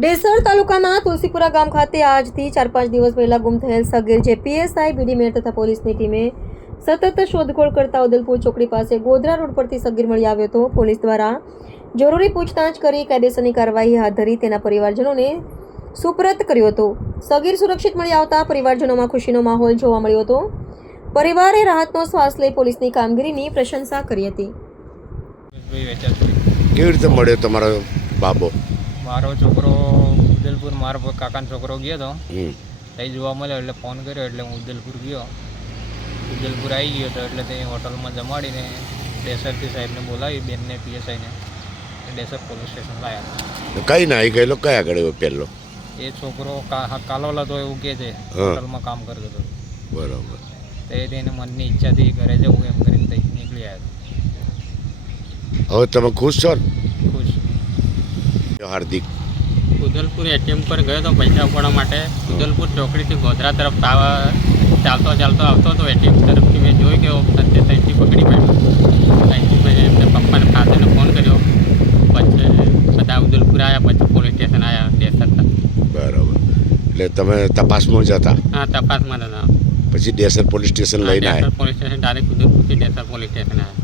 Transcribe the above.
ડેસર તાલુકાના તુલસીપુરા ગામ ખાતે આજથી 4-5 દિવસ પહેલા ગુમ થયેલ સગીર જે પીએસઆઈ બીડી મેર તથા પોલીસની ટીમે સતત શોધખોળ કરતા ઉદલપુર ચોકડી પાસે ગોધરા રોડ પરથી સગીર મળી આવ્યો હતો. પોલીસ દ્વારા જરૂરી પૂછતાછ કરી કાયદેસરની કાર્યવાહી હાથ ધરી તેના પરિવારજનોને સુપરત કર્યો હતો. સગીર સુરક્ષિત મળી આવતા પરિવારજનોમાં ખુશીનો માહોલ જોવા મળ્યો હતો. પરિવારે રાહતનો શ્વાસ લઈ પોલીસની કામગીરીની પ્રશંસા કરી હતી. કેવી રીતે મળ્યો તમારો બાબો? મારો છોકરો ઉદલપુર મારો કાકાનો છોકરો ગયો હતો ત્યાં જોવા મળ્યો એટલે ફોન કર્યો એટલે હું ઉદલપુર ગયો. ઉદલપુર આવી ગયો હતો એટલે તે હોટલમાં જમાડીને ડેસરથી સાહેબને બોલાવી બેનને પીએસઆઈને ડેસર પોલીસ સ્ટેશન લાવ્યા. કઈ ના આવી ગયેલો? કયા આગળ પહેલો? એ છોકરો કાલોલ હતો એવું કહે છે, હોટલમાં કામ કરતો હતો. બરાબર. તે તેને મનની ઈચ્છાથી ઘરે જવું એમ કરીને ત્યાં નીકળી આવ્યા. હવે તમે ખુશ છો ને? ખુશ. હાર્દિક ઉદલપુર એટીએમ પર ગયો હતો પૈસા ઉપાડવા માટે. ઉદલપુર ચોકડીથી ગોધરા તરફ ચાલતો આવતો હતો. એટીએમ તરફથી મેં જોઈ ગયો સત્ય ત્યાંથી પકડી પાડ્યો. ત્યાંથી પછી એમને પપ્પાને ફાધરને ફોન કર્યો. પછી બધા ઉદલપુર આવ્યા, પછી પોલીસ સ્ટેશન આવ્યા ડેસર. બરાબર. એટલે તમે તપાસમાં જ હતા? હા, તપાસમાં હતા. પછી ડેસર પોલીસ સ્ટેશન લઈને આવ્યા? પોલીસ સ્ટેશન ડાયરેક્ટ ઉદલપુરથી ડેસર પોલીસ સ્ટેશન આવ્યા.